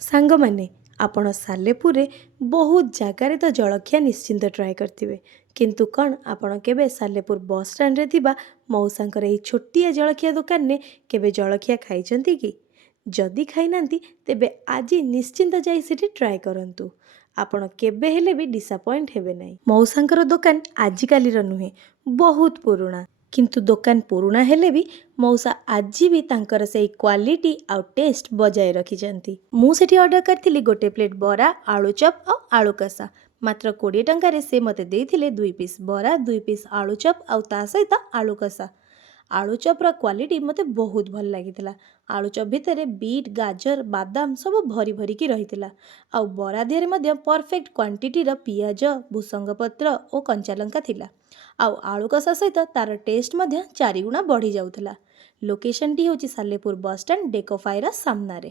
ସାଙ୍ଗମାନେ ଆପଣ ସାଲେପୁରରେ ବହୁତ ଜାଗାରେ ତ ଜଳଖିଆ ନିଶ୍ଚିନ୍ତ ଟ୍ରାଏ କରିଥିବେ, କିନ୍ତୁ କ'ଣ ଆପଣ କେବେ ସାଲେପୁର ବସ୍ ଷ୍ଟାଣ୍ଡରେ ଥିବା ମଉସାଙ୍କର ଏହି ଛୋଟିଆ ଜଳଖିଆ ଦୋକାନରେ କେବେ ଜଳଖିଆ ଖାଇଛନ୍ତି କି? ଯଦି ଖାଇନାହାନ୍ତି ତେବେ ଆଜି ନିଶ୍ଚିନ୍ତ ଯାଇ ସେଠି ଟ୍ରାଏ କରନ୍ତୁ। ଆପଣ କେବେ ହେଲେ ବି ଡିସାପଏଣ୍ଟ ହେବେ ନାହିଁ। ମଉସାଙ୍କର ଦୋକାନ ଆଜିକାଲିର ନୁହେଁ, ବହୁତ ପୁରୁଣା। କିନ୍ତୁ ଦୋକାନ ପୁରୁଣା ହେଲେ ବି ମଉସା ଆଜି ବି ତାଙ୍କର ସେଇ କ୍ୱାଲିଟି ଆଉ ଟେଷ୍ଟ ବଜାୟ ରଖିଛନ୍ତି। ମୁଁ ସେଠି ଅର୍ଡ଼ର କରିଥିଲି ଗୋଟେ ପ୍ଲେଟ୍ ବରା, ଆଳୁଚପ ଆଉ ଆଳୁ କଷା। ମାତ୍ର 20 ଟଙ୍କାରେ ସେ ମୋତେ ଦେଇଥିଲେ 2 ପିସ୍ ବରା, 2 ପିସ୍ ଆଳୁଚପ ଆଉ ତା ସହିତ ଆଳୁ କଷା। ଆଳୁଚପର କ୍ୱାଲିଟି ମୋତେ ବହୁତ ଭଲ ଲାଗିଥିଲା। ଆଳୁଚପ ଭିତରେ ବିଟ୍, ଗାଜର, ବାଦାମ ସବୁ ଭରି ଭରିକି ରହିଥିଲା। ଆଉ ବରା ଦିହରେ ମଧ୍ୟ ପରଫେକ୍ଟ କ୍ୱାଣ୍ଟିଟିର ପିଆଜ, ଭୃସଙ୍ଗ ପତ୍ର ଓ କଞ୍ଚାଲଙ୍କା ଥିଲା। ଆଉ ଆଳୁ କଷା ସହିତ ତାର ଟେଷ୍ଟ ମଧ୍ୟ 4 ଗୁଣା ବଢ଼ି ଯାଉଥିଲା। ଲୋକେସନଟି ହେଉଛି ସାଲେପୁର ବସ୍ ଷ୍ଟାଣ୍ଡ ଡେକୋଫାଇର ସାମ୍ନାରେ।